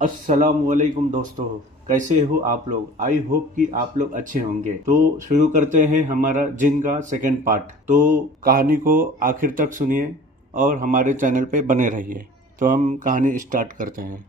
अस्सलामुअलैकुम दोस्तों, कैसे हो आप लोग। आई होप कि आप लोग अच्छे होंगे। तो शुरू करते हैं हमारा जिन का सेकंड पार्ट। तो कहानी को आखिर तक सुनिए और हमारे चैनल पे बने रहिए। तो हम कहानी स्टार्ट करते हैं।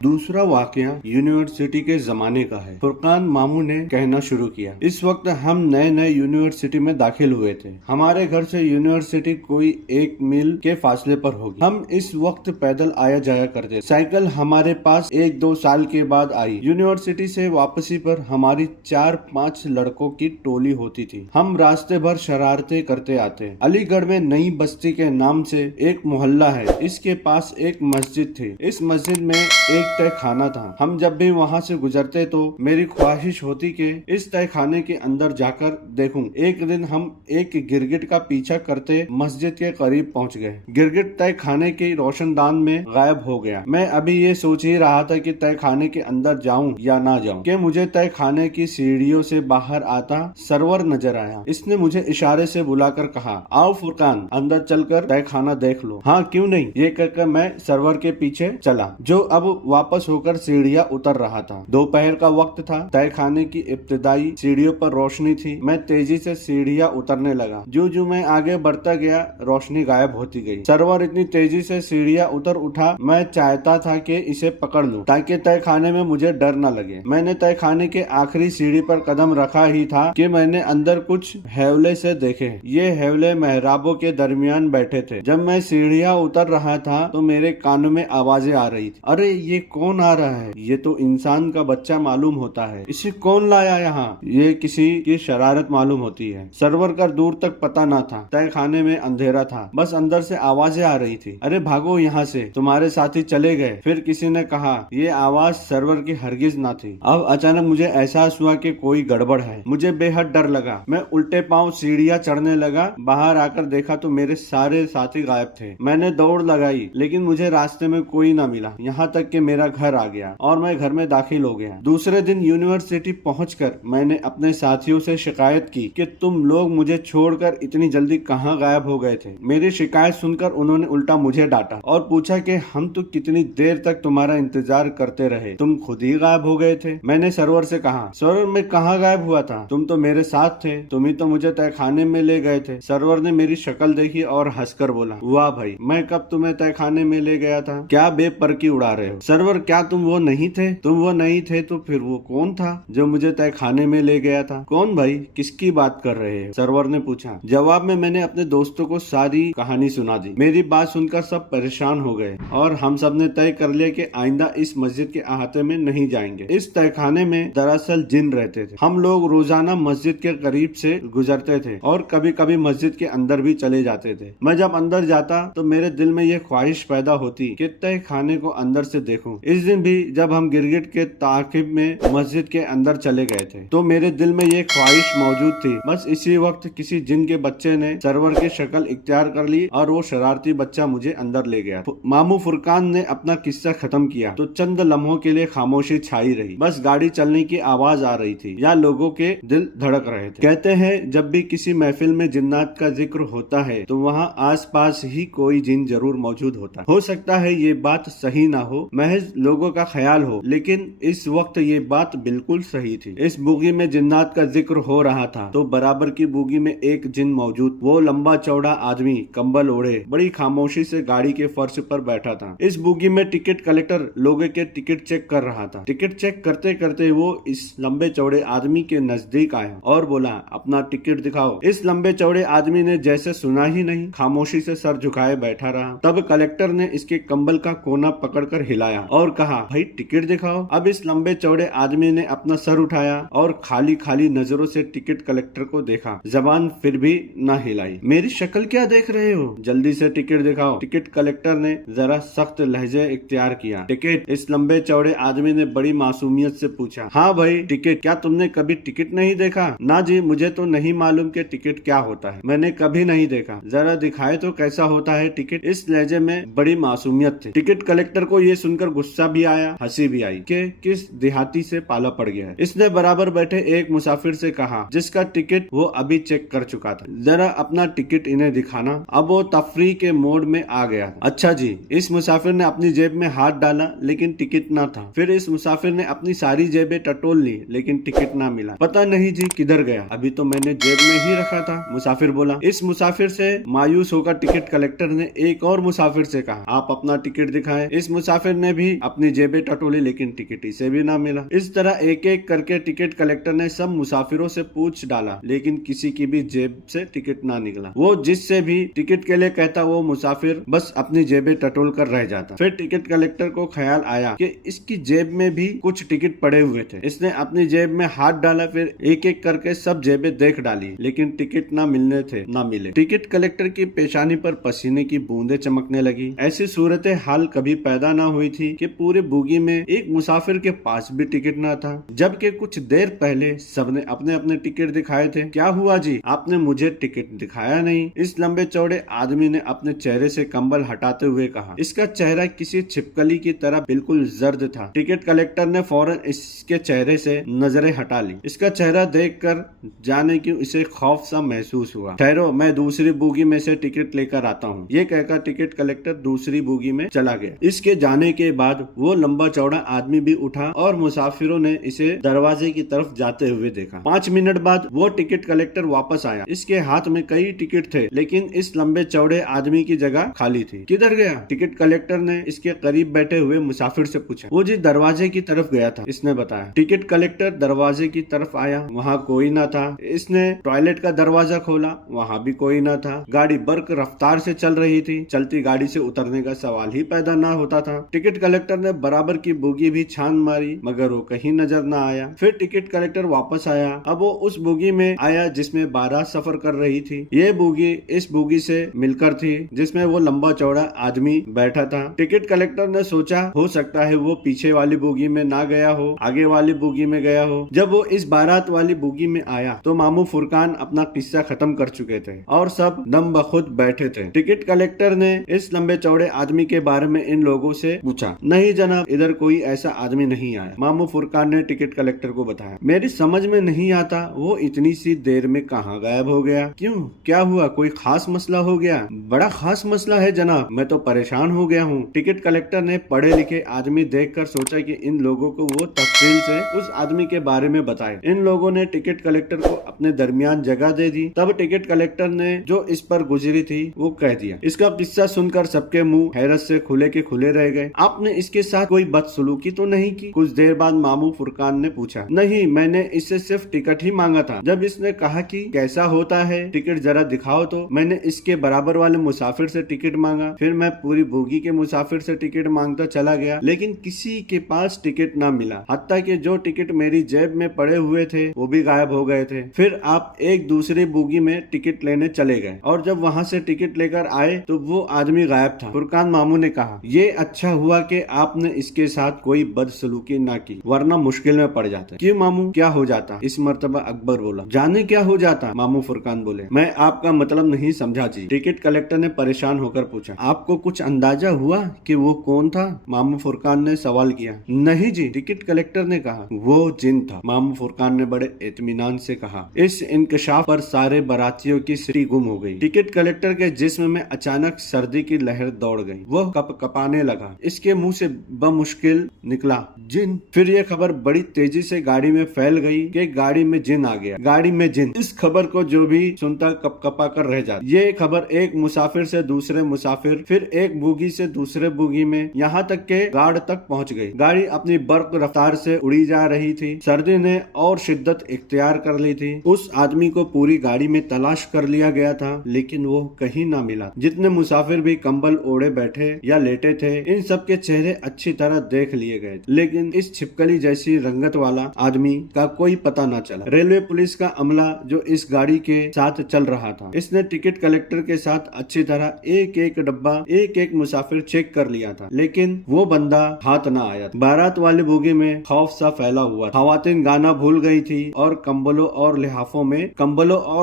दूसरा वाकया यूनिवर्सिटी के जमाने का है। फुरकान मामू ने कहना शुरू किया। इस वक्त हम नए नए यूनिवर्सिटी में दाखिल हुए थे। हमारे घर से यूनिवर्सिटी कोई 1 मील के फासले पर होगी। हम इस वक्त पैदल आया जाया करते। साइकिल हमारे पास 1-2 साल के बाद आई। यूनिवर्सिटी से वापसी पर हमारी 4-5 लड़कों की टोली होती थी। हम रास्ते भर शरारतें करते आते। अलीगढ़ में नई बस्ती के नाम से एक मोहल्ला है। इसके पास एक मस्जिद थी। इस मस्जिद में एक तय खाना था। हम जब भी वहाँ से गुजरते तो मेरी ख्वाहिश होती कि इस तय खाने के अंदर जाकर देखूं। एक दिन हम एक गिरगिट का पीछा करते मस्जिद के करीब पहुँच गए। गिरगिट तय खाने के रोशनदान में गायब हो गया। मैं अभी ये सोच ही रहा था कि तय खाने के अंदर जाऊं या ना जाऊं कि मुझे तय खाने की सीढ़ियों से बाहर आता सरवर नजर आया। इसने मुझे इशारे से बुलाकर कहा, आओ फुरकान, अंदर चलकर तय खाना देख लो। हाँ, क्यों नहीं, ये कहकर मैं सरवर के पीछे चला, जो अब वापस होकर सीढ़ियां उतर रहा था। दोपहर का वक्त था। तय खाने की इब्तिदाई सीढ़ियों पर रोशनी थी। मैं तेजी से सीढ़ियां उतरने लगा। जो मैं आगे बढ़ता गया, रोशनी गायब होती गई। सरवर इतनी तेजी से सीढ़ियां उतर उठा, मैं चाहता था कि इसे पकड़ लूं ताकि तय खाने में मुझे डर न लगे। मैंने तय खाने के आखिरी सीढ़ी पर कदम रखा ही था कि मैंने अंदर कुछ हैवले से देखे। ये हैवले मेहराबों के दरमियान बैठे थे। जब मैं सीढ़ियां उतर रहा था तो मेरे कानों में आवाजें आ रही थी। अरे ये कौन आ रहा है? ये तो इंसान का बच्चा मालूम होता है। इसे कौन लाया यहाँ? ये किसी की शरारत मालूम होती है। सरवर का दूर तक पता न था। तय खाने में अंधेरा था, बस अंदर से आवाजें आ रही थी। अरे भागो यहाँ से, तुम्हारे साथी चले गए। फिर किसी ने कहा। ये आवाज सरवर की हरगिज ना थी। अब अचानक मुझे एहसास हुआ कि कोई गड़बड़ है। मुझे बेहद डर लगा। मैं उल्टे पांव सीढ़ियां चढ़ने लगा। बाहर आकर देखा तो मेरे सारे साथी गायब थे। मैंने दौड़ लगाई, लेकिन मुझे रास्ते में कोई न मिला। यहाँ तक कि मेरा घर आ गया और मैं घर में दाखिल हो गया। दूसरे दिन यूनिवर्सिटी पहुंचकर मैंने अपने साथियों से शिकायत की कि तुम लोग मुझे छोड़कर इतनी जल्दी कहाँ गायब हो गए थे। मेरी शिकायत सुनकर उन्होंने उल्टा मुझे डांटा और पूछा कि हम तो कितनी देर तक तुम्हारा इंतजार करते रहे, तुम खुद ही गायब हो गए थे। मैंने सरवर से कहा, सरवर मैं कहाँ गायब हुआ था? तुम तो मेरे साथ थे, तुम ही तो मुझे तय खाने में ले गए थे। सरवर ने मेरी शक्ल देखी और हंसकर बोला, वाह भाई, मैं कब तुम्हें तय खाने में ले गया था? क्या बेपरकी उड़ा रहे हो? सरवर, क्या तुम वो नहीं थे? तुम वो नहीं थे तो फिर वो कौन था जो मुझे तय खाने में ले गया था? कौन भाई, किसकी बात कर रहे हो? सरवर ने पूछा। जवाब में मैंने अपने दोस्तों को सारी कहानी सुना दी। मेरी बात सुनकर सब परेशान हो गए और हम सब ने तय कर लिया कि आइंदा इस मस्जिद के अहाते में नहीं जाएंगे। इस तहखाने में दरअसल जिन रहते थे। हम लोग रोजाना मस्जिद के करीब से गुजरते थे और कभी कभी मस्जिद के अंदर भी चले जाते थे। मैं जब अंदर जाता तो मेरे दिल में ये ख्वाहिश पैदा होती कि तहखाने को अंदर से देखूं। इस दिन भी जब हम गिरगिट के ताकिब में मस्जिद के अंदर चले गए थे तो मेरे दिल में ये ख्वाहिश मौजूद थी। बस इसी वक्त किसी जिन के बच्चे ने सरवर की शक्ल इख्तियार कर ली और वो शरारती बच्चा मुझे अंदर ले गया। मामू फुरकान ने अपना किस्सा खत्म किया तो चंद लम्हों के लिए खामोशी छाई रही। बस गाड़ी चलने की आवाज आ रही थी या लोगों के दिल धड़क रहे थे। कहते हैं जब भी किसी महफिल में जिन्नात का जिक्र होता है तो वहाँ आस पास ही कोई जिन जरूर मौजूद होता है। हो सकता है ये बात सही ना हो, महज लोगों का ख्याल हो, लेकिन इस वक्त ये बात बिल्कुल सही थी। इस बोगी में जिन्नात का जिक्र हो रहा था तो बराबर की बोगी में एक जिन मौजूद। वो लंबा चौड़ा आदमी कंबल ओढ़े बड़ी खामोशी से गाड़ी के फर्श पर बैठा था। इस बोगी में टिकट कलेक्टर लोगों के टिकट चेक कर रहा था। टिकट चेक करते करते वो इस लंबे चौड़े आदमी के नजदीक आया और बोला, अपना टिकट दिखाओ। इस लंबे चौड़े आदमी ने जैसे सुना ही नहीं, खामोशी से सर झुकाए बैठा रहा। तब कलेक्टर ने इसके कंबल का कोना पकड़कर हिलाया और कहा, भाई टिकट दिखाओ। अब इस लंबे चौड़े आदमी ने अपना सर उठाया और खाली खाली नजरों से टिकट कलेक्टर को देखा। जबान फिर भी न हिलाई। मेरी शक्ल क्या देख रहे हो? जल्दी से टिकट दिखाओ। टिकट कलेक्टर ने जरा सख्त लहजे इख्तियार किया। टिकट? इस लंबे चौड़े आदमी ने बड़ी मासूमियत से पूछा। हाँ भाई टिकट। क्या तुमने कभी टिकट नहीं देखा? ना जी, मुझे तो नहीं मालूम कि टिकट क्या होता है। मैंने कभी नहीं देखा। जरा दिखाए तो कैसा होता है टिकट? इस लहजे में बड़ी मासूमियत थी। टिकट कलेक्टर को ये सुनकर गुस्सा भी आया, हंसी भी आई कि किस देहाती से पाला पड़ गया है। इसने बराबर बैठे एक मुसाफिर से कहा जिसका टिकट वो अभी चेक कर चुका था, जरा अपना टिकट इन्हें दिखाना। अब वो तफरी के मोड में आ गया। अच्छा जी। इस मुसाफिर ने अपनी जेब में हाथ डाला लेकिन टिकट ना था। फिर इस मुसाफिर ने अपनी सारी जेबें टटोल ली लेकिन टिकट ना मिला। पता नहीं जी किधर गया, अभी तो मैंने जेब में ही रखा था, मुसाफिर बोला। इस मुसाफिर से मायूस होकर टिकट कलेक्टर ने एक और मुसाफिर से कहा, आप अपना टिकट दिखाएं। इस मुसाफिर ने भी अपनी जेबें टटोली लेकिन टिकट इसे भी ना मिला। इस तरह एक एक करके टिकट कलेक्टर ने सब मुसाफिरों से पूछ डाला लेकिन किसी की भी जेब से टिकट ना निकला। वो जिससे भी टिकट के लिए कहता वो मुसाफिर बस अपनी जेबें टटोल कर रह जाता। फिर टिकट कलेक्टर को ख्याल आया कि इसकी जेब में भी कुछ टिकट पड़े हुए थे। इसने अपनी जेब में हाथ डाला, फिर एक एक करके सब जेबें देख डाली लेकिन टिकट ना मिले। टिकट कलेक्टर की पेशानी पर पसीने की बूंदें चमकने लगी। ऐसी सूरत हाल कभी पैदा ना हुई थी कि पूरे बोगी में एक मुसाफिर के पास भी टिकट ना था, जबकि कुछ देर पहले सबने अपने अपने टिकट दिखाए थे। क्या हुआ जी, आपने मुझे टिकट दिखाया नहीं? इस लंबे चौड़े आदमी ने अपने चेहरे से कंबल हटाते हुए कहा। इसका चेहरा किसी छिपकली की तरह बिल्कुल जर्द था। टिकट कलेक्टर ने फौरन इसके चेहरे से नजरें हटा ली। इसका चेहरा देखकर जाने क्यों इसे खौफ सा महसूस हुआ। ठहरो, मैं दूसरी बोगी में से टिकट लेकर आता हूँ, ये कहकर टिकट कलेक्टर दूसरी बोगी में चला गया। इसके जाने के बाद वो लंबा चौड़ा आदमी भी उठा और मुसाफिरों ने इसे दरवाजे की तरफ जाते हुए देखा। 5 मिनट बाद वो टिकट कलेक्टर वापस आया। इसके हाथ में कई टिकट थे लेकिन इस लंबे चौड़े आदमी की जगह खाली थी। किधर गया? टिकट कलेक्टर ने इसके करीब बैठे हुए मुसाफिर से पूछा। वो जी दरवाजे की तरफ गया था, इसने बताया। टिकट कलेक्टर दरवाजे की तरफ आया, वहाँ कोई ना था। इसने टॉयलेट का दरवाजा खोला, वहाँ भी कोई ना था। गाड़ी बर्क रफ्तार से चल रही थी, चलती गाड़ी से उतरने का सवाल ही पैदा ना होता था। टिकट कलेक्टर ने बराबर की बोगी भी छान मारी मगर वो कहीं नजर ना आया। फिर टिकट कलेक्टर वापस आया। अब वो उस बोगी में आया जिसमें 12 सफर कर रही थी। ये बोगी इस बोगी से मिलकर थी जिसमें वो लंबा चौड़ा आदमी बैठा था। टिकट कलेक्टर ने सोचा हो सकता है वो पीछे वाली बोगी में ना गया हो, आगे वाली बोगी में गया हो। जब वो इस बारात वाली बोगी में आया तो मामू फुरकान अपना किस्सा खत्म कर चुके थे और सब दम बखुद बैठे थे। टिकट कलेक्टर ने इस लंबे चौड़े आदमी के बारे में इन लोगों से पूछा। नहीं जनाब, इधर कोई ऐसा आदमी नहीं आया, मामू फुरकान ने टिकट कलेक्टर को बताया। मेरी समझ में नहीं आता वो इतनी सी देर में कहाँ गायब हो गया। क्यों, क्या हुआ? कोई खास मसला हो गया? बड़ा खास मसला है जनाब, मैं तो परेशान हो गया हूँ। टिकट कलेक्टर ने पढ़े लिखे आदमी देखकर सोचा कि इन लोगों को वो तफसील से उस आदमी के बारे में बताए। इन लोगों ने टिकट कलेक्टर को अपने दरमियान जगह दे दी। तब टिकट कलेक्टर ने जो इस पर गुजरी थी वो कह दिया। इसका किस्सा सुनकर सबके मुंह हैरत से खुले के खुले रह गए। आपने इसके साथ कोई बदसलूकी तो नहीं की? कुछ देर बाद मामू फुरकान ने पूछा। नहीं, मैंने इससे सिर्फ टिकट ही मांगा था। जब इसने कहा कि कैसा होता है टिकट जरा दिखाओ तो मैंने इसके बराबर वाले मुसाफिर से टिकट मांगा। फिर मैं पूरी बोगी के मुसाफिर से टिकट मांगता चला गया लेकिन किसी के पास टिकट ना मिला। हत्ता कि जो टिकट मेरी जेब में पड़े हुए थे वो भी गायब हो गए थे। फिर आप एक दूसरी बोगी में टिकट लेने चले गए और जब वहाँ से टिकट लेकर आए तो वो आदमी गायब था। फुरकान मामू ने कहा, ये अच्छा हुआ कि आपने इसके साथ कोई बदसलूकी ना की, वरना मुश्किल में पड़ जाता। क्यों मामू, क्या हो जाता? इस मर्तबा अकबर बोला। जाने क्या हो जाता, मामू फुरकान बोले। मैं आपका मतलब नहीं समझा जी, टिकट कलेक्टर ने परेशान होकर पूछा। आपको कुछ अंदाजा हुआ कि वो कौन था? मामू फुरकान ने सवाल किया। नहीं जी, टिकट कलेक्टर ने कहा। वो जिन था, मामू फुरकान ने बड़े इत्मीनान से कहा। इस इंकशाफ पर सारे बारातियों की स्थिति गुम हो गई। टिकट कलेक्टर के जिस्म में अचानक सर्दी की लहर दौड़ गई। वह कपकपाने लगा। इसके मुंह से बमुश्किल निकला, जिन। फिर यह खबर बड़ी तेजी से गाड़ी में फैल गई कि गाड़ी में जिन आ गया। गाड़ी में जिन। इस खबर को जो भी सुनता कपकपा कर रह जाता। ये खबर एक मुसाफिर से दूसरे मुसाफिर, फिर एक बोगी से दूसरे बोगी में, यहाँ तक के गार्ड तक पहुँच गई। गाड़ी अपनी बर्क रफ्तार से उड़ी जा रही थी। सर्दी ने और शिद्दत इख्तियार कर ली थी। उस आदमी को पूरी गाड़ी में तलाश कर लिया गया था लेकिन वो कहीं ना मिला। जितने मुसाफिर भी कंबल ओढ़े बैठे या लेटे थे इन सब के चेहरे अच्छी तरह देख लिए गए लेकिन इस छिपकली जैसी रंगत वाला आदमी का कोई पता न चला। रेलवे पुलिस का अमला जो इस गाड़ी के साथ चल रहा था, इसने टिकट कलेक्टर के साथ अच्छी तरह एक एक डब्बा, एक एक मुसाफिर चेक कर लिया था लेकिन वो बंदा हाथ न आया। बारात वाली बोगी में खौफ सा फैला हुआ। खवातीन गाना भूल गई थी और कंबलों और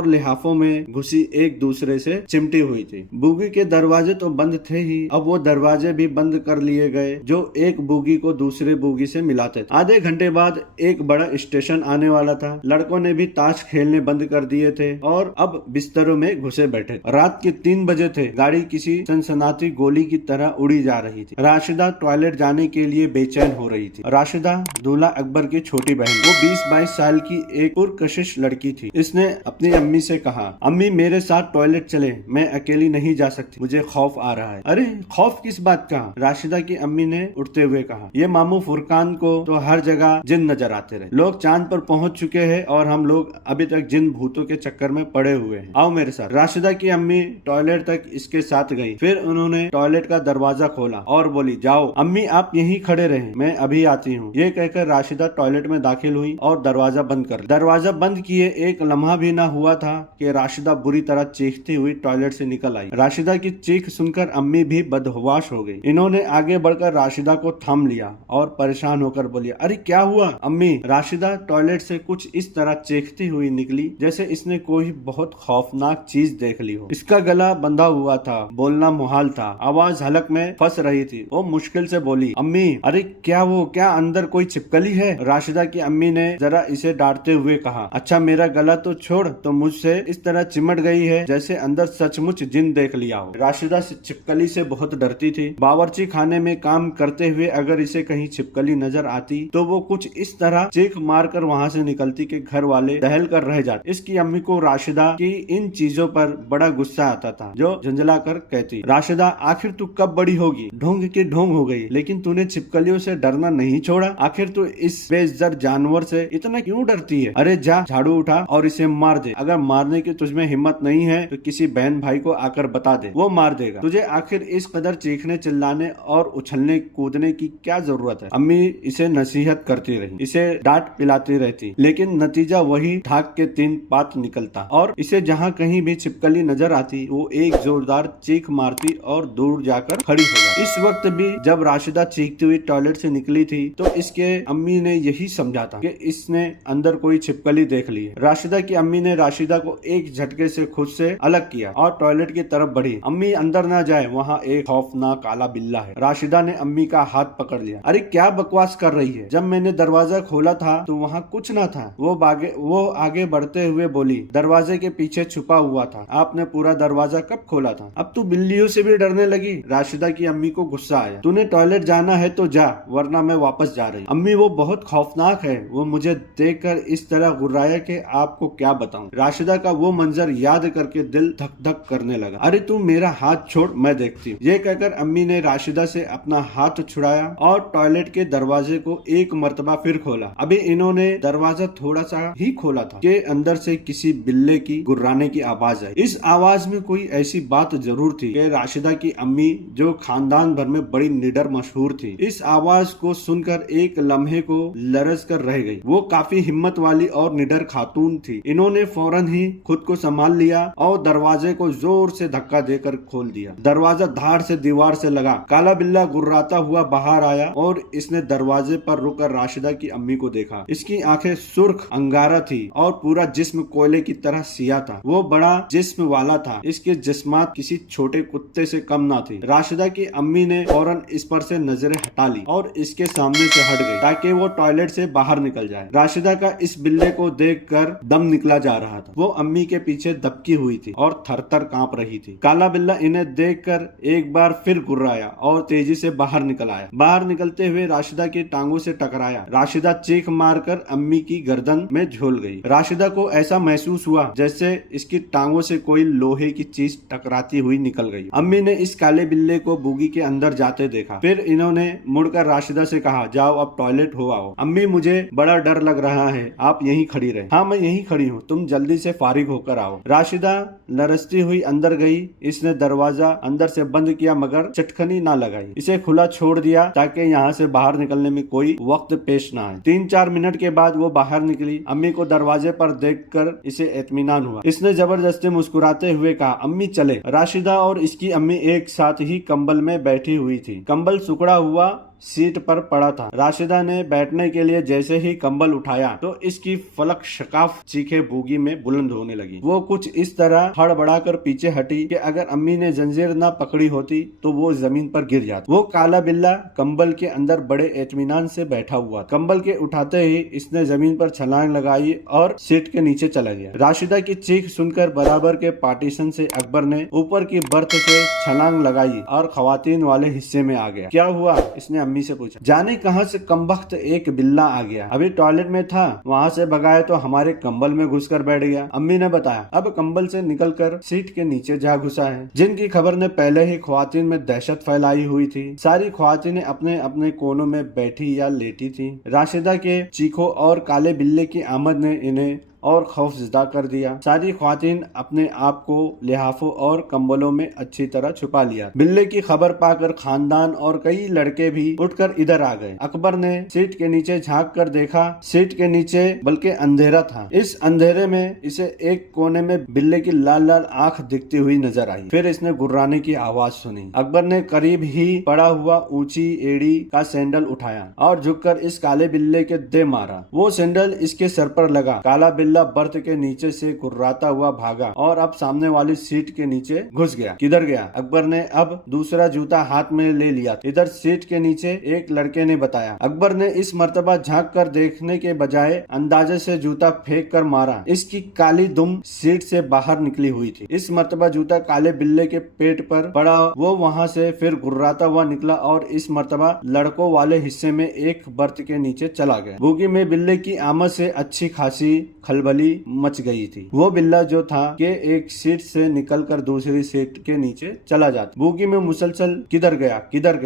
लिहाफों में घुसी एक दूसरे से चिमटी हुई थी। बोगी के दरवाजे तो बंद थे ही, अब वो दरवाजे भी बंद कर लिए गए गए जो एक बोगी को दूसरे बोगी से मिलाते थे। आधे घंटे बाद एक बड़ा स्टेशन आने वाला था। लड़कों ने भी ताश खेलने बंद कर दिए थे और अब बिस्तरों में घुसे बैठे। रात के 3 बजे थे। गाड़ी किसी सनसनाती गोली की तरह उड़ी जा रही थी। राशिदा टॉयलेट जाने के लिए बेचैन हो रही थी। राशिदा दूल्हा अकबर की छोटी बहन, वो 20-22 साल की एक पुरकशिश लड़की थी। इसने अपनी अम्मी से कहा, अम्मी मेरे साथ टॉयलेट चले, मैं अकेली नहीं जा सकती, मुझे खौफ आ रहा है। अरे खौफ किस बात का? राशिदा की अम्मी ने उठते हुए कहा, ये मामू फुरकान को तो हर जगह जिन नजर आते रहे। लोग चांद पर पहुंच चुके हैं और हम लोग अभी तक जिन भूतों के चक्कर में पड़े हुए हैं। आओ मेरे साथ। राशिदा की अम्मी टॉयलेट तक इसके साथ गई। फिर उन्होंने टॉयलेट का दरवाजा खोला और बोली, जाओ अम्मी आप यहीं खड़े रहे, मैं अभी आती हूँ। ये कहकर राशिदा टॉयलेट में दाखिल हुई और दरवाजा बंद कर। दरवाजा बंद किए एक लम्हा भी ना हुआ था कि राशिदा बुरी तरह चीखती हुई टॉयलेट से निकल आई। राशिदा की चीख सुनकर अम्मी भी बदहवाश हो गई। इन्होंने आगे बढ़कर राशिदा को थाम लिया और परेशान होकर बोली, अरे क्या हुआ अम्मी? राशिदा टॉयलेट से कुछ इस तरह चीखती हुई निकली जैसे इसने कोई बहुत खौफनाक चीज देख ली हो। इसका गला बंधा हुआ था, बोलना मुहाल था, आवाज हलक में फंस रही थी। वो मुश्किल से बोली, अम्मी अरे क्या अंदर कोई छिपकली है? राशिदा की अम्मी ने जरा इसे डांटते हुए कहा, अच्छा मेरा गला तो छोड़, तो मुझसे इस तरह चिमट गई है जैसे अंदर सचमुच जिन देख लिया हो। राशिदा छिपकली से बहुत डरती थी। बावर्ची खाने में काम करते हुए अगर इसे कहीं छिपकली नजर आती तो वो कुछ इस तरह चीख मार कर वहाँ से निकलती कि घर वाले दहल कर रह जाते। इसकी अम्मी को राशिदा की इन चीजों पर बड़ा गुस्सा आता था, जो झंझला कर कहती, राशिदा आखिर तू कब बड़ी होगी? ढोंग की ढोंग हो गई, लेकिन तूने छिपकलियों से डरना नहीं छोड़ा। आखिर तू इस बेइज्जत जानवर से इतना क्यों डरती है? अरे जा झाड़ू उठा और इसे मार दे। अगर मारने की तुझमें हिम्मत नहीं है तो किसी बहन भाई को आकर बता दे, वो मार देगा। तुझे आखिर इस कदर चीखने चिल्लाने और उछलने कूदने की क्या जरूरत है? अम्मी इसे नसीहत करती रही, इसे डांट पिलाती रहती, लेकिन नतीजा वही ढाक के 3 पात निकलता और इसे जहाँ कहीं भी छिपकली नजर आती वो एक जोरदार चीख मारती और दूर जाकर खड़ी हो जाती। इस वक्त भी जब राशिदा चीखती हुई टॉयलेट से निकली थी तो इसके अम्मी ने यही समझा था कि इसने अंदर कोई छिपकली देख ली है। राशिदा की अम्मी ने राशिदा को एक झटके से खुद से अलग किया और टॉयलेट की तरफ बढ़ी। अम्मी अंदर ना जाए, वहाँ एक खौफनाक काला बिल्ला है। राशिदा ने अम्मी का हाथ पकड़ लिया। अरे क्या बकवास कर रही है? जब मैंने दरवाजा खोला था तो वहाँ कुछ ना था। वो आगे बढ़ते हुए बोली, दरवाजे के पीछे छुपा हुआ था। आपने पूरा दरवाजा कब खोला था? अब तू बिल्लियों से भी डरने लगी? राशिदा की अम्मी को गुस्सा आया। तूने टॉयलेट जाना है तो जा, वरना मैं वापस जा रही। अम्मी वो बहुत खौफनाक है, वो मुझे देखकर इस तरह गुर्राया कि आपको क्या बताऊं। राशिदा का वो मंजर याद करके दिल धक धक करने लगा। अरे तू मेरा हाथ छोड़, मैं देखती हूँ। ये कहकर अम्मी ने राशिदा से अपना हाथ छुड़ाया और टॉयलेट के दरवाजे को एक मर्तबा फिर खोला। अभी इन्होंने दरवाजा थोड़ा सा ही खोला था कि अंदर से किसी बिल्ले की गुर्राने की आवाज आई। इस आवाज में कोई ऐसी बात जरूर थी कि राशिदा की अम्मी, जो खानदान भर में बड़ी निडर मशहूर थी, इस आवाज को सुनकर एक लम्हे को लरज कर रह गई। वो काफी हिम्मत वाली और निडर खातून थी। इन्होंने फौरन ही खुद को संभाल लिया और दरवाजे को जोर से धक्का देकर खोल दिया। दरवाजा धार से दीवार से लगा। काला बिल्ला गुर्राता हुआ बाहर आया और इसने दरवाजे पर रुककर राशिदा की अम्मी को देखा। इसकी आंखें सुर्ख अंगारा थी और पूरा जिस्म कोयले की तरह सिया था। वो बड़ा जिस्म वाला था, इसके जिस्मात किसी छोटे कुत्ते से कम ना थी। राशिदा की अम्मी ने फौरन इस पर से नजरें हटा ली और इसके सामने से हट गई ताकि वो टॉयलेट से बाहर निकल जाए। राशिदा का इस बिल्ले को देखकर दम निकला जा रहा था। वो अम्मी के पीछे दबकी हुई थी और थर-थर कांप रही थी। काला बिल्ला इन्हें देखकर एक बार फिर गुर्राया और तेजी से बाहर निकल आया। बाहर निकलते हुए राशिदा की टांगों से टकराया। राशिदा चीख मारकर अम्मी की गर्दन में झूल गई। राशिदा को ऐसा महसूस हुआ जैसे इसकी टांगों से कोई लोहे की चीज टकराती हुई निकल गई। अम्मी ने इस काले बिल्ले को बोगी के अंदर जाते देखा। फिर इन्होंने मुड़कर राशिदा से कहा, जाओ अब टॉयलेट हो आओ। अम्मी मुझे बड़ा डर लग रहा है, आप यहीं खड़ी रहे। हाँ मैं यहीं खड़ी हूँ, तुम जल्दी से फारिग होकर आओ। राशिदा लरसती हुई अंदर गई। इसने दरवाजा अंदर से बंद किया मगर चटखनी ना लगाई। इसे खुला छोड़ दिया ताकि यहाँ से बाहर निकलने में कोई वक्त पेश ना आए। 3-4 मिनट के बाद वो बाहर निकली। अम्मी को दरवाजे पर देखकर इसे इत्मीनान हुआ। इसने जबरदस्ती मुस्कुराते हुए कहा, अम्मी चले। राशिदा और इसकी अम्मी एक साथ ही कंबल में बैठी हुई थी। कंबल सुखड़ा हुआ सीट पर पड़ा था। राशिदा ने बैठने के लिए जैसे ही कंबल उठाया तो इसकी फलक शकाफ चीखें बूगी में बुलंद होने लगी। वो कुछ इस तरह हड़बड़ाकर पीछे हटी कि अगर अम्मी ने जंजीर न पकड़ी होती तो वो जमीन पर गिर जाता। वो काला बिल्ला कंबल के अंदर बड़े इत्मीनान से बैठा हुआ। कंबल के उठाते ही इसने जमीन पर छलांग लगाई और सीट के नीचे चला गया। राशिदा की चीख सुनकर बराबर के पार्टीशन से अकबर ने ऊपर की बर्थ से छलांग लगाई और खवातीन वाले हिस्से में आ गया। क्या हुआ? इसने अम्मी से पूछा। जाने कहां से कमबख्त एक बिल्ला आ गया, अभी टॉयलेट में था, वहां से भगाया तो हमारे कंबल में घुसकर बैठ गया। अम्मी ने बताया। अब कंबल से निकलकर सीट के नीचे जा घुसा है। जिनकी खबर ने पहले ही ख्वातीन में दहशत फैलाई हुई थी। सारी ख्वातीन अपने अपने कोनों में बैठी या लेटी थी। राशिदा के चीखों और काले बिल्ले की आमद ने इन्हें और खौफजदा कर दिया। सारी ख्वातीन अपने आप को लिहाफों और कंबलों में अच्छी तरह छुपा लिया। बिल्ले की खबर पाकर खानदान और कई लड़के भी उठकर इधर आ गए। अकबर ने सीट के नीचे झांक कर देखा। सीट के नीचे बल्कि अंधेरा था। इस अंधेरे में इसे एक कोने में बिल्ले की लाल लाल आंख दिखती हुई नजर आई। फिर इसने गुर्राने की आवाज सुनी। अकबर ने करीब ही पड़ा हुआ ऊंची एड़ी का सैंडल उठाया और झुककर इस काले बिल्ले के दे मारा। वो सैंडल इसके सर पर लगा। काला बिल्ला बर्थ के नीचे से गुर्राता हुआ भागा और अब सामने वाली सीट के नीचे घुस गया। किधर गया? अकबर ने अब दूसरा जूता हाथ में ले लिया। इधर सीट के नीचे एक लड़के ने बताया। अकबर ने इस मर्तबा झांक कर देखने के बजाय अंदाजे से जूता फेंक कर मारा। इसकी काली दुम सीट से बाहर निकली हुई थी। इस मर्तबा जूता काले बिल्ले के पेट पर पड़ा। वो वहाँ से फिर गुर्राता हुआ निकला और इस मर्तबा लड़कों वाले हिस्से में एक बर्थ के नीचे चला गया। बूगी में बिल्ले की आमद से अच्छी खासी खलबली मच गई थी। वो बिल्ला जो था कि एक सीट से निकलकर दूसरी सीट के नीचे चला जाता। बूगी में मुसलसल किधर गया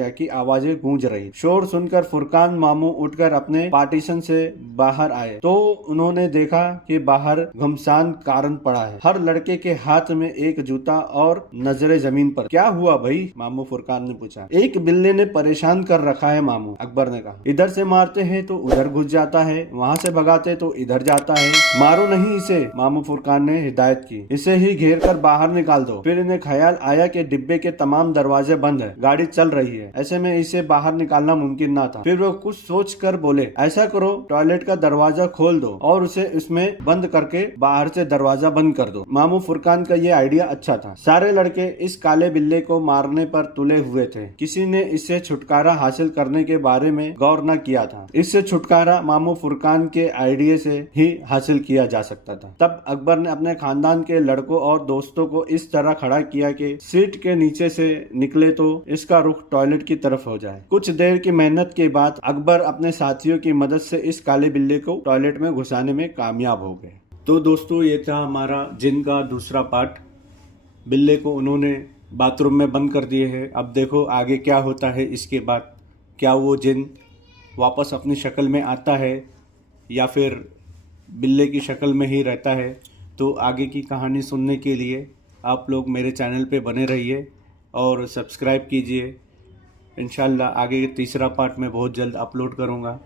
की आवाजें गूंज रही। शोर सुनकर फुरकान मामू उठकर अपने पार्टीशन से बाहर आए तो उन्होंने देखा कि बाहर घमसान कारण पड़ा है। हर लड़के के हाथ में एक जूता और नजरे जमीन पर। क्या हुआ भाई? मामू फुरकान ने पूछा। एक बिल्ले ने परेशान कर रखा है मामू, अकबर ने कहा। इधर से मारते हैं तो उधर घुस जाता है, वहाँ से भगाते तो इधर जाता है। मारो नहीं इसे, मामू फुरकान ने हिदायत की। इसे ही घेर कर बाहर निकाल दो। फिर इन्हें ख्याल आया कि डिब्बे के तमाम दरवाजे बंद है, गाड़ी चल रही है, ऐसे में इसे बाहर निकालना मुमकिन ना था। फिर वो कुछ सोच कर बोले, ऐसा करो टॉयलेट का दरवाजा खोल दो और उसे इसमें बंद करके बाहर से दरवाजा बंद कर दो। मामू फुरकान का ये आइडिया अच्छा था। सारे लड़के इस काले बिल्ले को मारने पर तुले हुए थे। किसी ने इससे छुटकारा हासिल करने के बारे में गौर न किया था। इससे छुटकारा मामू फुरकान के आइडिया से ही हासिल किया जा सकता था। तब अकबर ने अपने खानदान के लड़कों और दोस्तों को इस तरह खड़ा किया कि सीट के नीचे से निकले तो इसका रुख टॉयलेट की तरफ हो जाए। कुछ देर की मेहनत के बाद अकबर अपने साथियों की मदद से इस काले बिल्ले को टॉयलेट में घुसाने में कामयाब हो गए। तो दोस्तों, ये था हमारा जिन का दूसरा पार्ट। बिल्ले को उन्होंने बाथरूम में बंद कर दिए है। अब देखो आगे क्या होता है इसके बाद। क्या वो जिन वापस अपनी शक्ल में आता है या फिर बिल्ले की शक्ल में ही रहता है? तो आगे की कहानी सुनने के लिए आप लोग मेरे चैनल पे बने रहिए और सब्सक्राइब कीजिए। इंशाल्लाह आगे तीसरा पार्ट मैं बहुत जल्द अपलोड करूँगा।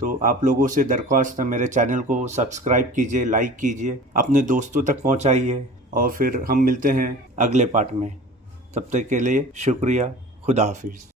तो आप लोगों से दरख्वास्त है, मेरे चैनल को सब्सक्राइब कीजिए, लाइक कीजिए, अपने दोस्तों तक पहुँचाइए और फिर हम मिलते हैं अगले पार्ट में। तब तक के लिए शुक्रिया। खुदा हाफिज़।